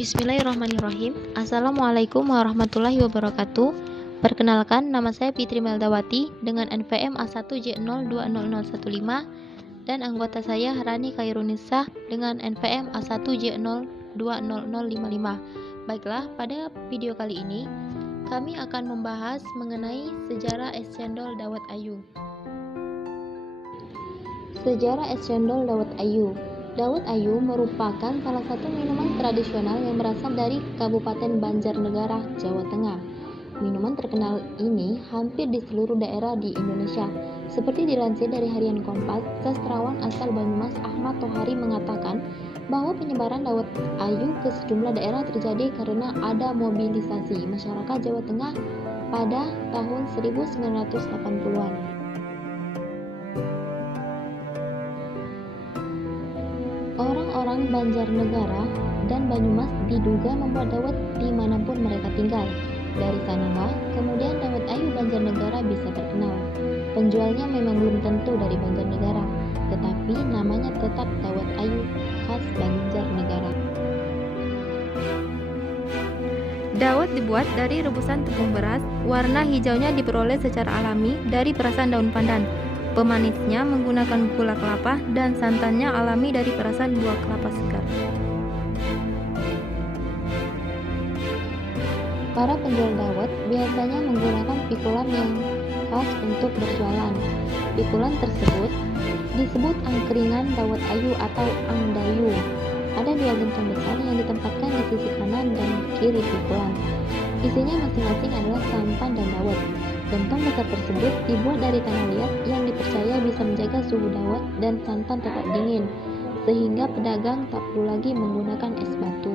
Bismillahirrahmanirrahim. Assalamualaikum warahmatullahi wabarakatuh. Perkenalkan, nama saya Fitri Meldawati dengan NPM A1J020015 dan anggota saya Rani Khairunisa dengan NPM A1J020055. Baiklah, pada video kali ini kami akan membahas mengenai sejarah es cendol dawet ayu. Sejarah es cendol dawet ayu. Dawet ayu merupakan salah satu minuman tradisional yang berasal dari Kabupaten Banjarnegara, Jawa Tengah. Minuman terkenal ini hampir di seluruh daerah di Indonesia. Seperti dilansir dari Harian Kompas, sastrawan asal Banyumas Ahmad Tohari mengatakan bahwa penyebaran dawet ayu ke sejumlah daerah terjadi karena ada mobilisasi masyarakat Jawa Tengah pada tahun 1980-an. Orang-orang Banjarnegara dan Banyumas diduga membuat dawet dimanapun mereka tinggal. Dari sanalah kemudian dawet ayu Banjarnegara bisa terkenal. Penjualnya memang belum tentu dari Banjarnegara, tetapi namanya tetap dawet ayu khas Banjarnegara. Dawet dibuat dari rebusan tepung beras. Warna hijaunya diperoleh secara alami dari perasan daun pandan. Pemanisnya menggunakan gula kelapa dan santannya alami dari perasan buah kelapa segar. Para penjual dawet biasanya menggunakan pikulan yang khas untuk berjualan. Pikulan tersebut disebut angkringan dawet ayu atau angdayu. Ada dua gentong besar yang ditempatkan di sisi kanan dan kiri pikulan. Isinya masing-masing adalah santan dan dawet. Gentong besar tersebut dibuat dari tanah liat yang dipercaya bisa menjaga suhu dawet dan santan tetap dingin, sehingga pedagang tak perlu lagi menggunakan es batu.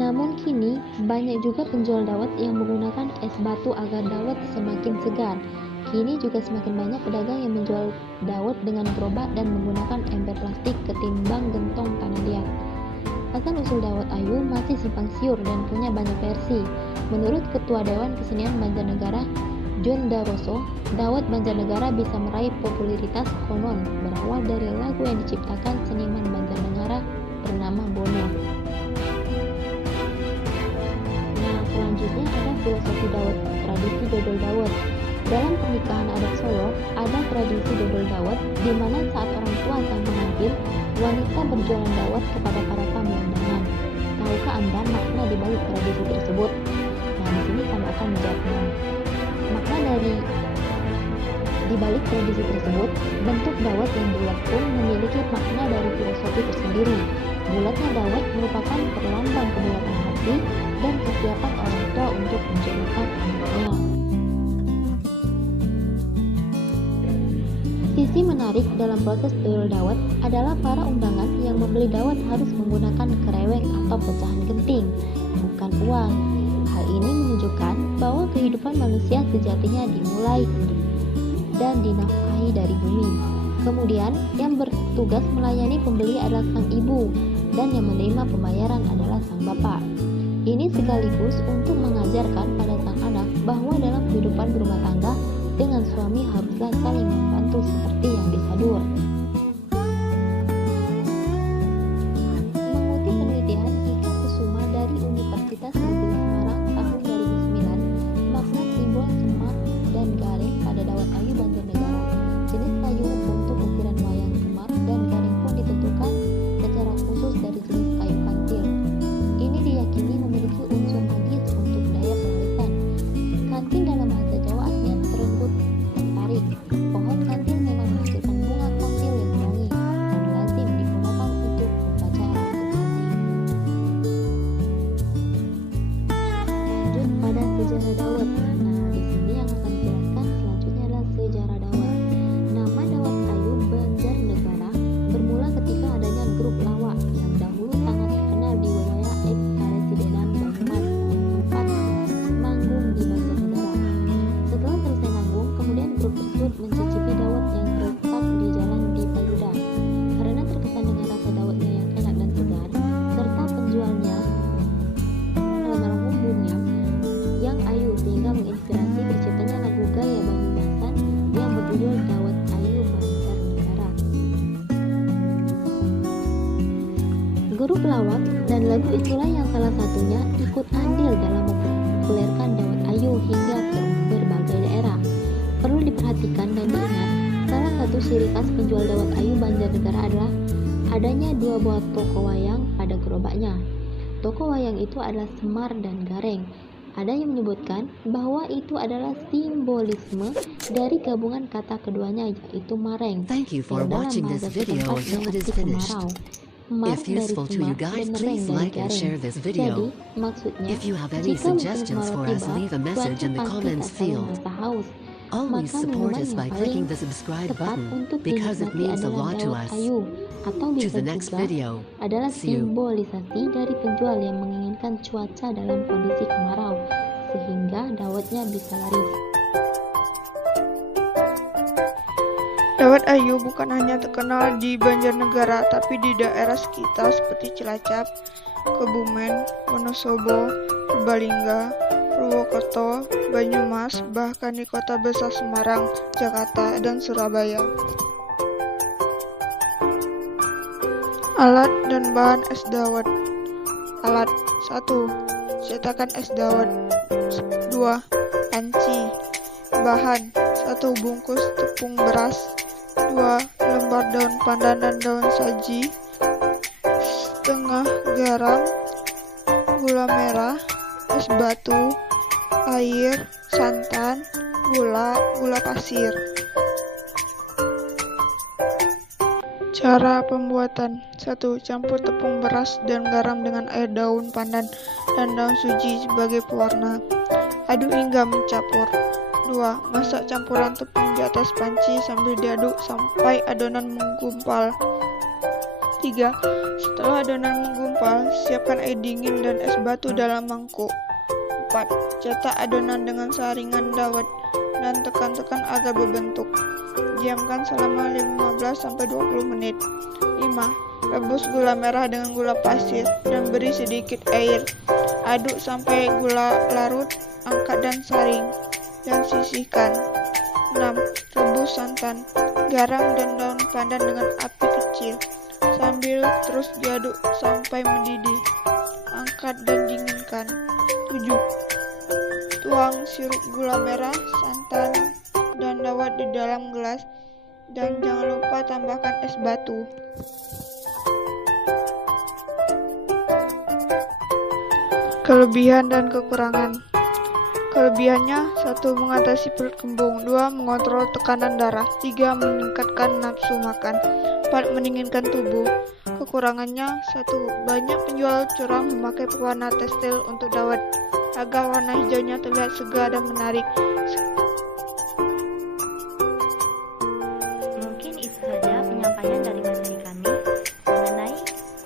Namun kini, banyak juga penjual dawet yang menggunakan es batu agar dawet semakin segar. Kini juga semakin banyak pedagang yang menjual dawet dengan gerobak dan menggunakan ember plastik ketimbang gentong tanah liat. Asal-usul dawet ayu masih simpang siur dan punya banyak versi. Menurut Ketua Dewan Kesenian Banjarnegara, John Daroso, dawet Banjarnegara bisa meraih popularitas konon berawal dari lagu yang diciptakan seniman Banjarnegara bernama Bono. Nah, selanjutnya ada filosofi dawet, tradisi dodol dawet. Dalam pernikahan adat Solo, ada tradisi dodol dawet di mana saat orang tua sang pengantin, wanita berjualan dawet kepada para tamu undangan. Tahukah Anda makna di balik tradisi tersebut? Nah, di sini kami akan menjawabnya. Makna dari di balik tradisi tersebut, bentuk dawet yang bulat pun memiliki makna dari filosofi tersendiri. Bulatnya dawet merupakan perlambang kebulatan hati dan kesiapan orang tua untuk menjodohkan anaknya. Sisi menarik dalam proses dodol dawet adalah para undangan yang membeli dawet harus menggunakan kereweng atau pecahan genting, bukan uang. Hal ini menunjukkan bahwa kehidupan manusia sejatinya dimulai dan dinafkahi dari bumi. Kemudian, yang bertugas melayani pembeli adalah sang ibu, dan yang menerima pembayaran adalah sang bapak. Ini sekaligus untuk mengajarkan pada sang anak bahwa dalam kehidupan berumah tangga, dengan suami haruslah saling membantu seperti yang disadur. Mengutip penelitian Ika Kusuma dari Universitas Negeri Semarang tahun 2009, makna simbol semak dan garing pada dawet ayu Banjarnegara. Jenis kayu untuk ukiran wayang semak dan garing pun ditentukan secara khusus dari jenis kayu kantil. Ini diyakini memiliki unsur magis untuk daya penarikan. Kantil dalam bahasa Jawa artinya terenggut, tertarik. Pohon kantil memang menghasilkan bunga kantil Guru pelawak dan lagu itulah yang salah satunya ikut andil dalam mempopulerkan dawet ayu hingga ke berbagai daerah. Perlu diperhatikan dan diingat, salah satu ciri khas penjual dawet ayu Banjarnegara adalah adanya 2 buah toko wayang pada gerobaknya. Toko wayang itu adalah Semar dan Gareng. Ada yang menyebutkan bahwa itu adalah simbolisme dari gabungan kata keduanya, yaitu mareng. Thank you for watching this video until it is finished. If useful to you guys, please like and share this video. Jadi, maksudnya, If you have any suggestions for us, leave a message in the comments field. Always support us by clicking the subscribe button because it means a lot to us. Atau To bisa the next juga video. adalah See you. simbolisasi dari penjual yang menginginkan cuaca dalam kondisi kemarau sehingga dawetnya bisa laris. Dawet ayu bukan hanya terkenal di Banjarnegara, tapi di daerah sekitar seperti Cilacap, Kebumen, Wonosobo, Purbalingga, Purwokerto, Banyumas, bahkan di kota besar Semarang, Jakarta, dan Surabaya. Alat dan bahan es dawet. Alat 1. Cetakan es dawet. 2. Panci. Bahan 1 bungkus tepung beras, 2 lembar daun pandan dan daun saji, setengah garam, gula merah, es batu, air, santan, gula pasir. Cara pembuatan. 1. Campur tepung beras dan garam dengan air, daun pandan dan daun suji sebagai pewarna. Aduk hingga mencampur. 2. Masak campuran tepung di atas panci sambil diaduk sampai adonan menggumpal. 3. Setelah adonan menggumpal, siapkan air dingin dan es batu dalam mangkuk. 4. Cetak adonan dengan saringan dawet dan tekan-tekan agar berbentuk. Diamkan selama 15-20 menit. 5. Rebus gula merah dengan gula pasir dan beri sedikit air. Aduk sampai gula larut, angkat dan saring, dan sisihkan. 6. Rebus santan, garam dan daun pandan dengan api kecil, sambil terus diaduk sampai mendidih. Angkat dan dinginkan. 7. Tuang sirup gula merah, santan, dan dawet di dalam gelas, dan jangan lupa tambahkan es batu. Kelebihan dan kekurangan. Kelebihannya: 1. Mengatasi perut kembung, 2. Mengontrol tekanan darah, 3. Meningkatkan nafsu makan, 4. Mendinginkan tubuh. Kekurangannya: 1. Banyak penjual curang memakai pewarna tekstil untuk dawet agar warna hijaunya terlihat segar dan menarik. Mungkin itu saja penyampaian dari materi kami mengenai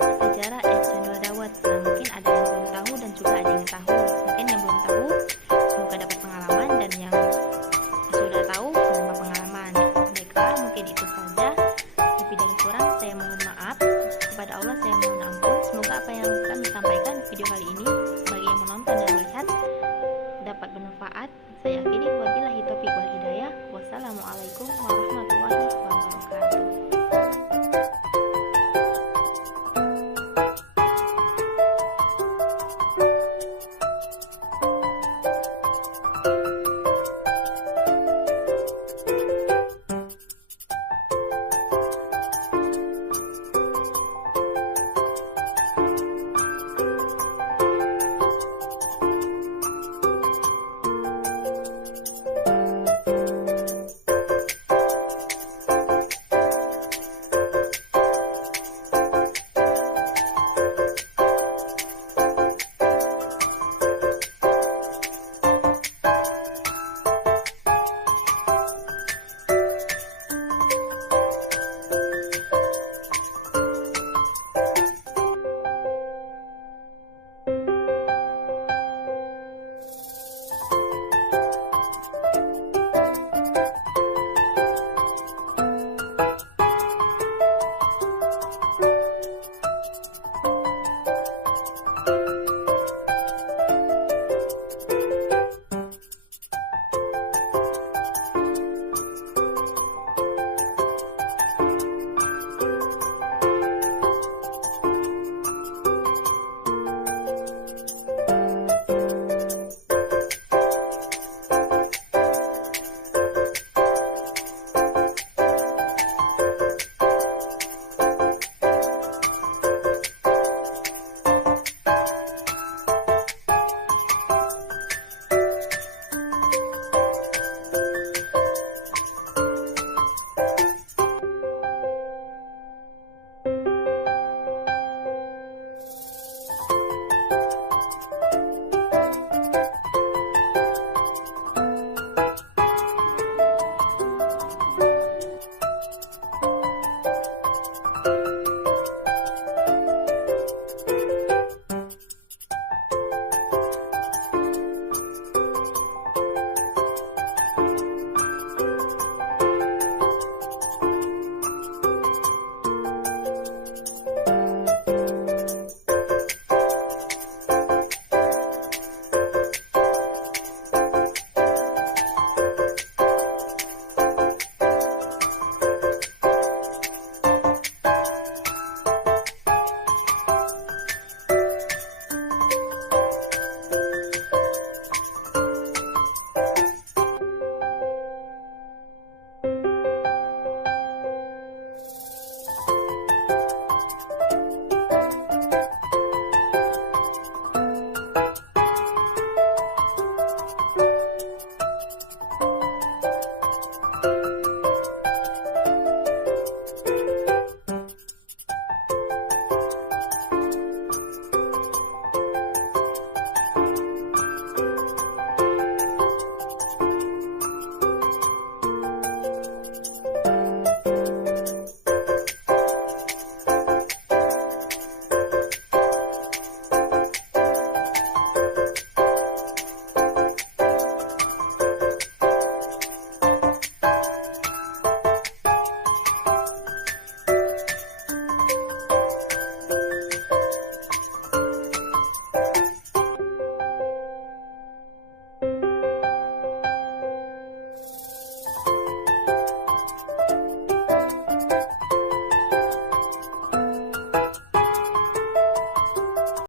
sejarah es cendol dawet. Nah, mungkin ada yang belum tahu dan juga ada yang tahu. Mungkin yang belum tahu semoga dapat pengalaman, dan yang sudah tahu menambah pengalaman. Baiklah, mungkin itu saja. Lebih dan kurang saya mohon maaf. Kepada Allah saya mohon ampun. Semoga apa yang kami sampaikan di video kali ini bagi yang menonton dan melihat dapat bermanfaat